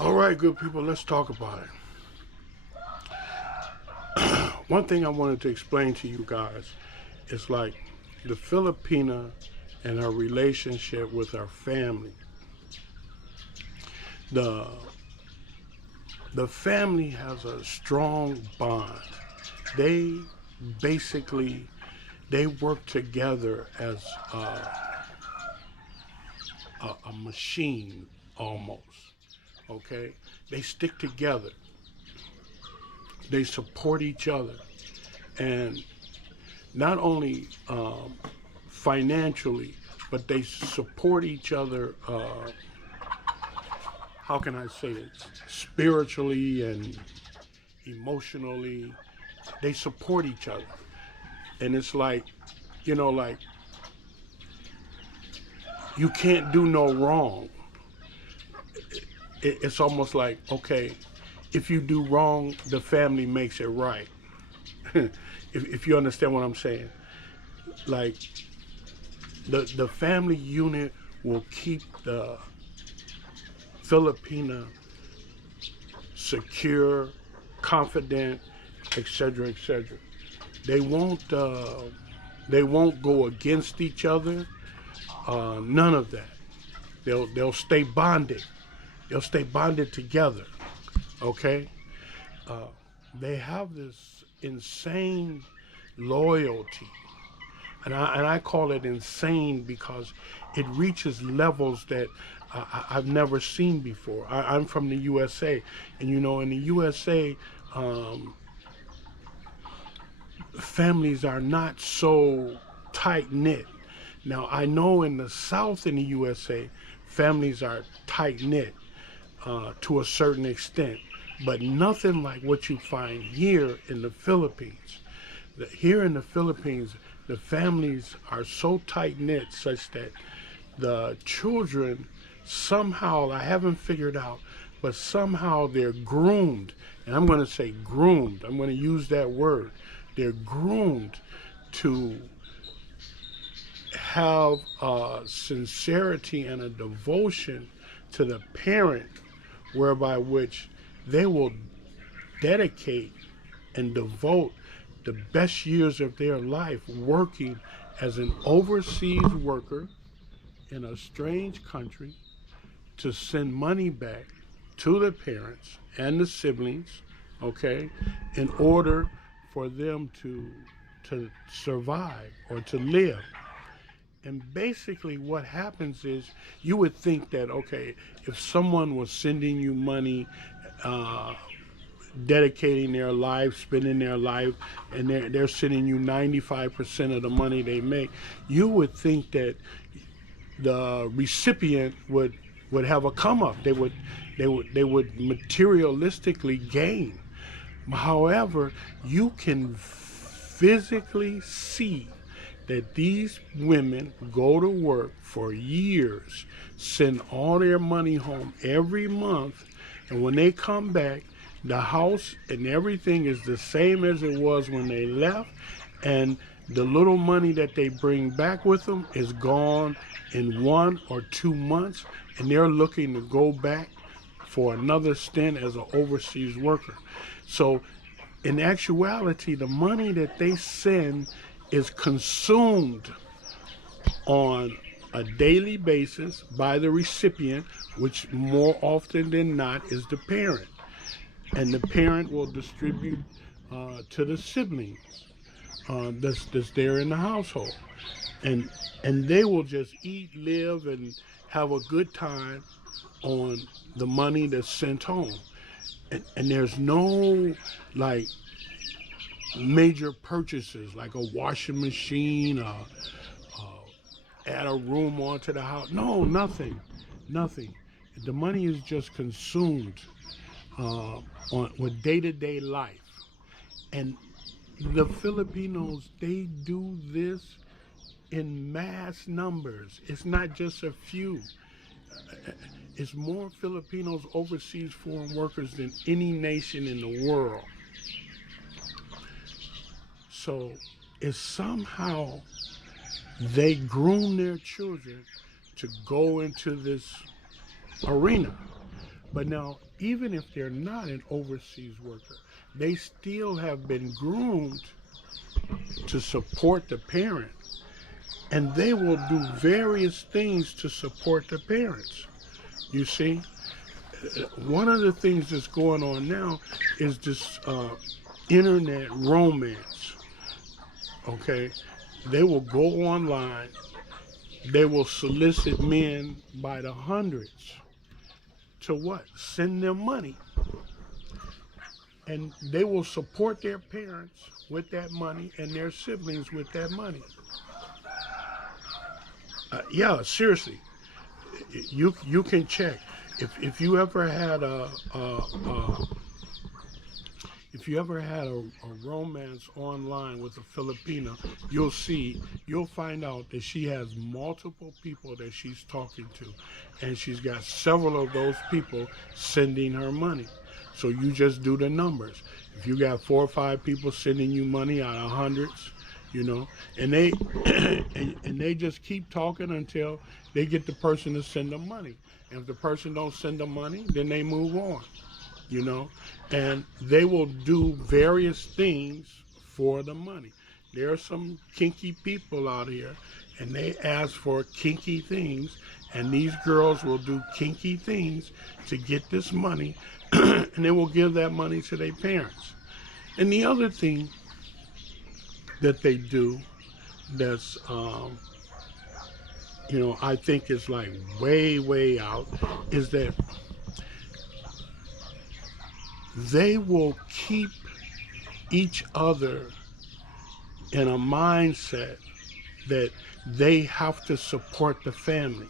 All right, good people, let's talk about it. One thing I wanted to explain to you guys is like the Filipina and her relationship with her family. The the family has a strong bond. They basically they work together as a machine almost. Okay, they stick together. They support each other, and not only financially, but they support each other. How can I say it? Spiritually and emotionally, they support each other, and it's like, like you can't do no wrong. It's almost like, okay, if you do wrong, the family makes it right. If you understand what I'm saying, like the family unit will keep the Filipina secure, confident, etc., etc. They won't uh, they won't go against each other. None of that. They'll stay bonded. They'll stay bonded together. Okay. Uh, they have this insane loyalty, and I call it insane because it reaches levels that I've never seen before. I'm from the USA, and in the USA, um, families are not so tight knit. Now I know in the South in the USA, families are tight knit to a certain extent, but nothing like what you find here in the Philippines. Here in the Philippines, the families are so tight knit such that the children somehow, I haven't figured out, but somehow they're groomed. And I'm going to say groomed, I'm going to use that word. They're groomed to have a sincerity and a devotion to the parent, whereby which they will dedicate and devote the best years of their life working as an overseas worker in a strange country to send money back to the parents and the siblings, okay, in order for them to survive or to live. And basically, what happens is you would think that, okay, if someone was sending you money, uh, dedicating their life, spending their life, and they're sending you 95% of the money they make, you would think that the recipient would have a come up. They would materialistically gain. However, you can physically see that these women go to work for years, send all their money home every month, and when they come back, the house and everything is the same as it was when they left, and the little money that they bring back with them is gone in 1 or 2 months, and they're looking to go back for another stint as an overseas worker. So, in actuality, the money that they send is consumed on a daily basis by the recipient, which more often than not is the parent. And the parent will distribute to the siblings that's there in the household, and they will just eat, live, and have a good time on the money that's sent home. And there's no like major purchases like a washing machine, add a room onto the house. No, nothing, nothing. The money is just consumed on with day to day life. And the Filipinos, they do this in mass numbers. It's not just a few. It's more Filipinos overseas foreign workers than any nation in the world. So it's somehow they groom their children to go into this arena. But now, even if they're not an overseas worker, they still have been groomed to support the parent, and they will do various things to support the parents. You see, one of the things that's going on now is this internet romance. Okay, they will go online, they will solicit men by the hundreds to what? Send them money. And they will support their parents with that money and their siblings with that money. Yeah, seriously, you can check. If you ever had a if you ever had a romance online with a Filipina, you'll find out that she has multiple people that she's talking to, and she's got several of those people sending her money. So you just do the numbers. If you got 4 or 5 people sending you money out of hundreds, you know, and they and they just keep talking until they get the person to send them money. And if the person don't send them money, then they move on, you know, and they will do various things for the money. There are some kinky people out here, and they ask for kinky things, and these girls will do kinky things to get this money, and they will give that money to their parents. And the other thing that they do that's I think is like way out is that they will keep each other in a mindset that they have to support the family.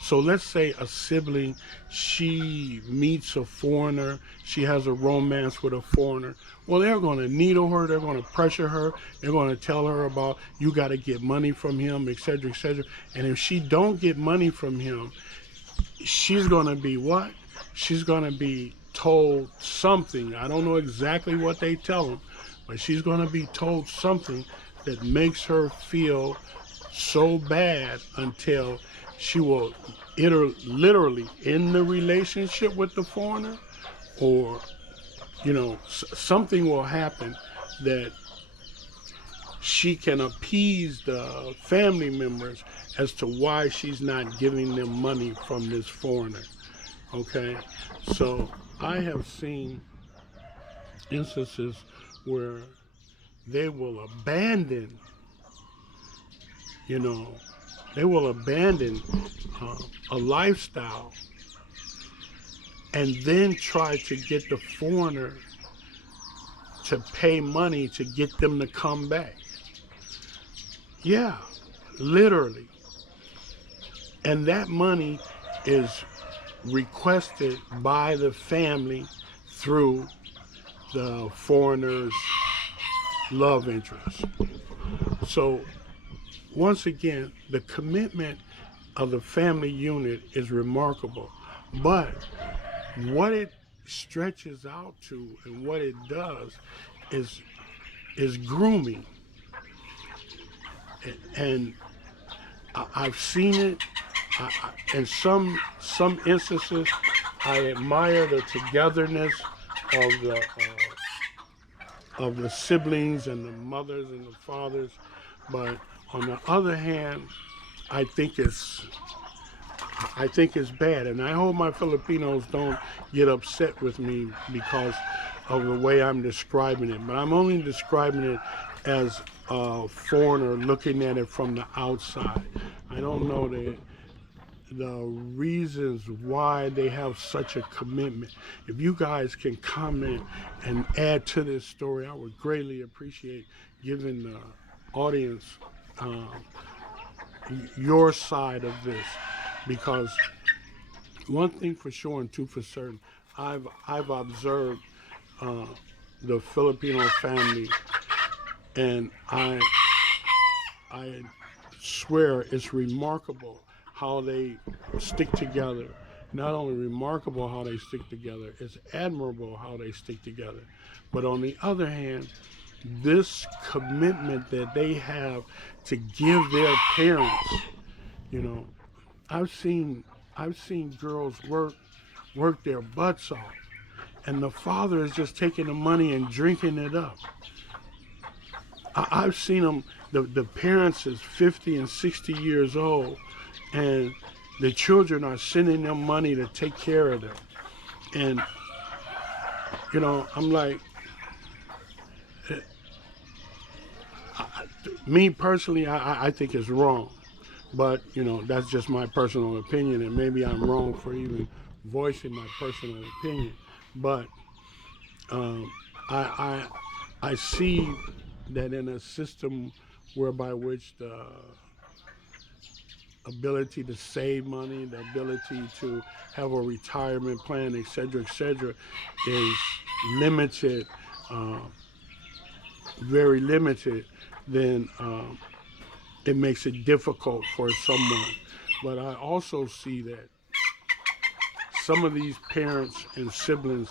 So let's say a sibling, she meets a foreigner, she has a romance with a foreigner. Well, they're going to needle her, they're going to pressure her, they're going to tell her about you got to get money from him, etc., etc. And if she don't get money from him, she's going to be what? She's going to be told something. I don't know exactly what they tell them, but she's going to be told something that makes her feel so bad until she will either literally end the relationship with the foreigner, or something will happen that she can appease the family members as to why she's not giving them money from this foreigner. Okay, so I have seen instances where they will abandon, you know, they will abandon a lifestyle and then try to get the foreigner to pay money to get them to come back. Yeah, literally. And that money is requested by the family through the foreigner's love interest. So once again, the commitment of the family unit is remarkable, but what it stretches out to and what it does is grooming. And I've seen it. In some instances, I admire the togetherness of the siblings and the mothers and the fathers, but on the other hand, I think it's bad, and I hope my Filipinos don't get upset with me because of the way I'm describing it. But I'm only describing it as a foreigner looking at it from the outside. I don't know the reasons why they have such a commitment. If you guys can comment and add to this story, I would greatly appreciate giving the audience your side of this, because one thing for sure and two for certain, I've observed the Filipino family, and I swear it's remarkable how they stick together. Not only remarkable how they stick together, it's admirable how they stick together. But on the other hand, this commitment that they have to give their parents, you know, I've seen girls work work their butts off, and the father is just taking the money and drinking it up. I've seen them, the parents is 50 and 60 years old, and the children are sending them money to take care of them. And, I'm like, me personally, I think it's wrong. But, that's just my personal opinion, and maybe I'm wrong for even voicing my personal opinion. But I see that in a system whereby which the ability to save money, the ability to have a retirement plan, et cetera, is limited, very limited, then it makes it difficult for someone. But I also see that some of these parents and siblings,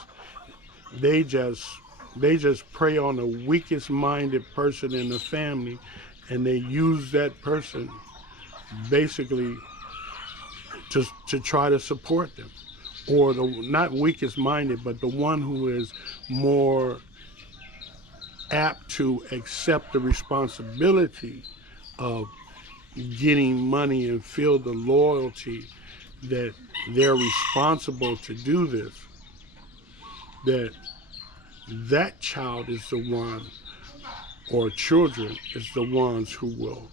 they just prey on the weakest minded person in the family, and they use that person basically to try to support them, or the not weakest minded, but the one who is more apt to accept the responsibility of getting money and feel the loyalty that they're responsible to do this, that child is the one, or children is the ones who will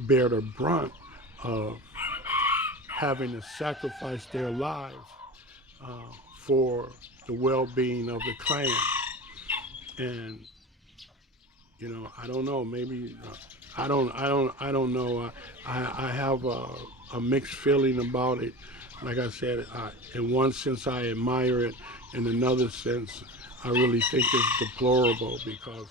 bear the brunt of having to sacrifice their lives for the well-being of the clan. And I don't know, maybe I don't know. I have a mixed feeling about it. Like I said, in one sense I admire it, in another sense I really think it's deplorable, because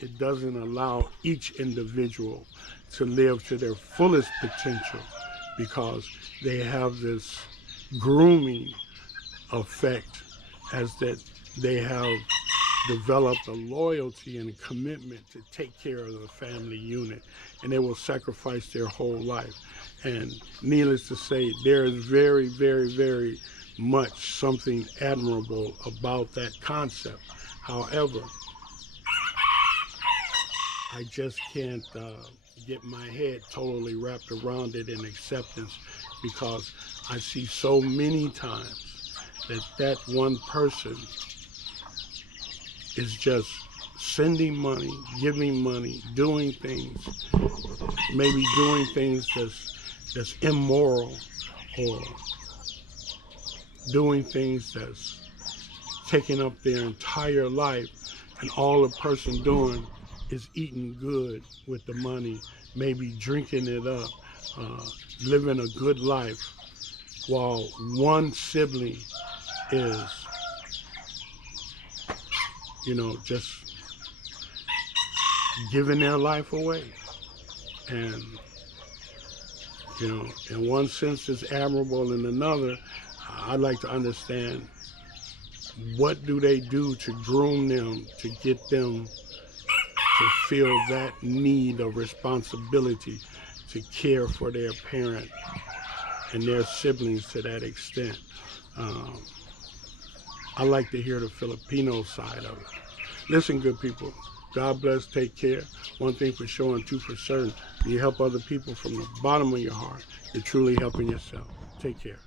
it doesn't allow each individual to live to their fullest potential, because they have this grooming effect, as that they have developed a loyalty and a commitment to take care of the family unit, and they will sacrifice their whole life. And needless to say, there is very, very, very much something admirable about that concept. However, I just can't get my head totally wrapped around it in acceptance, because I see so many times that one person is just sending money, giving money, doing things, maybe doing things that's immoral, or doing things that's taking up their entire life, and all the person doing is eating good with the money, maybe drinking it up, living a good life, while one sibling is, just giving their life away. And, in one sense it's admirable, in another, I'd like to understand, what do they do to groom them, to get them to feel that need of responsibility to care for their parent and their siblings to that extent. I like to hear the Filipino side of it. Listen, good people, God bless, take care. One thing for sure and two for certain, you help other people from the bottom of your heart, you're truly helping yourself. Take care.